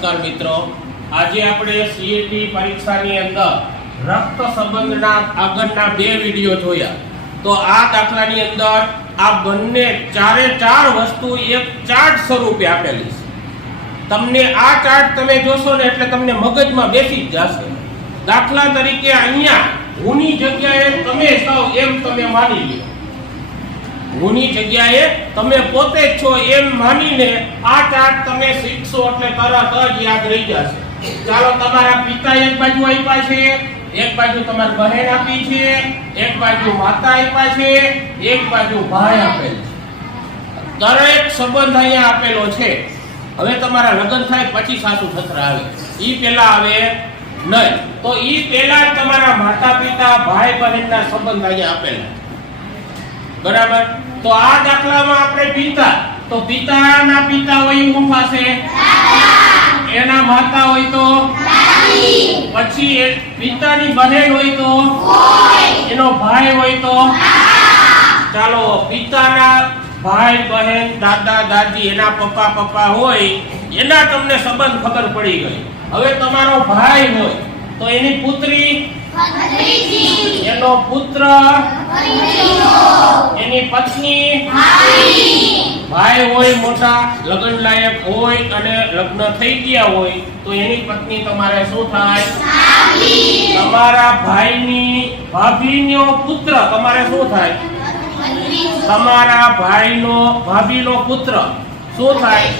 નમસ્કાર મિત્રો. આજે આપણે સીએટી પરીક્ષાની અંદર રક્ત સંબંધના આગળના બે વિડિયો જોયા. તો આ દાખલાની અંદર આ બંને ચારે ચાર વસ્તુ એક ચાર્ટ સ્વરૂપે આપેલી છે. તમને આ ચાર્ટ તમે જોશો ને એટલે તમને મગજમાં બેસી જ જશે. દાખલા તરીકે અહીંયા હુંની જગ્યાએ તમે સૌ એમ તમે માની લ્યો. હુંની જગ્યાએ તમે પોતે જ છો એમ માનીને આ ચાર્ટ તમે શીખશો એટલે તરત જ યાદ રહી જશે. ચાલો તમારા પિતા એક બાજુ આપ્યા છે, એક બાજુ તમારી બહેન આપી છે, એક બાજુ માતા આપ્યા છે, એક બાજુ ભાઈ આપેલ છે. દરેક સંબંધ અહીંયા આપેલો છે. હવે તમારા લગ્ન થાય પછી સાસુ સસરા આવે. ઈ પેલા આવે નહીં. તો ઈ પેલા તમારા માતા પિતા ભાઈ બહેનના સંબંધ અહીંયા આપેલા બરાબર? તો આ દાખલામાં આપણે પિતા તો પિતાના પિતા હોય હું પાસે એના માતા હોય તો? પછી એ પિતાની બહેન હોય તો? એનો ભાઈ હોય તો? ચાલો પિતાના ભાઈ બહેન દાદા દાદી એના પપ્પા પપ્પા હોય એના તમને સંબંધ ખબર પડી ગઈ. હવે તમારો ભાઈ હોય તો એની પુત્રી એનો પુત્ર એની પત્ની ભાઈ હોય મોટા લગ્ન લાયક હોય અને લગ્ન થઈ ગયા હોય તો એની પત્ની તમારે શું થાય? તમારા ભાઈની ભાભીનો પુત્ર તમારે શું થાય? તમારા ભાઈનો ભાભીનો પુત્ર શું થાય?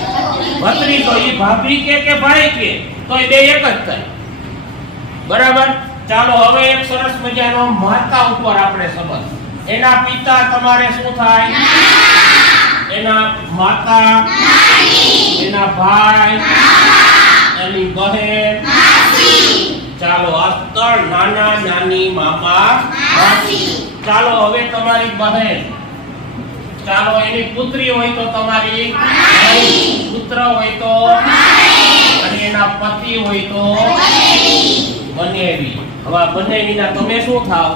ભત્રી તો એ ભાભી કે કે ભાઈ કે? તો એ બે એક જ થાય. બરાબર? ચાલો હવે એક સરસ મજાનો માતા ઉપર આપણે સમજ એના પિતા તમારે શું થાય? એના માતા? એના ભાઈ? એની બહેન? ચાલો આ ત્રણ નાના નાની મામા. ચાલો હવે તમારી બહેન. ચાલો એની પુત્રી હોય તો તમારી. પુત્ર હોય તો? અને એના પતિ હોય તો? બનેવી. હવે આ બનેવીના તમે શું થાવ?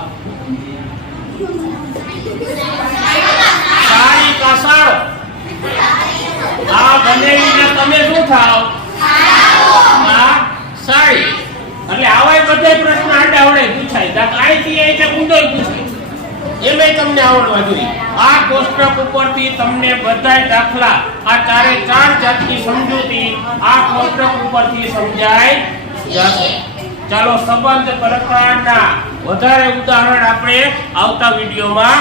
સારી કા સારો આ બનેવીના તમે શું થાવ? આ સારી. એટલે આવાય બધાય પ્રશ્ન આડે આવડે પૂછાય. દાખલા અહીં તે ઊંધોય પૂછાય. એમે તમને આવડવા જોઈએ. આ કોષ્ટક ઉપરથી તમને બધાય દાખલા આ ચારે ચાર જાતની સમજૂતી આ કોષ્ટક ઉપરથી સમજાય જશે. ચાલો સંબંધ પ્રકરણના વધારે ઉદાહરણ આપણે આવતા વિડીયોમાં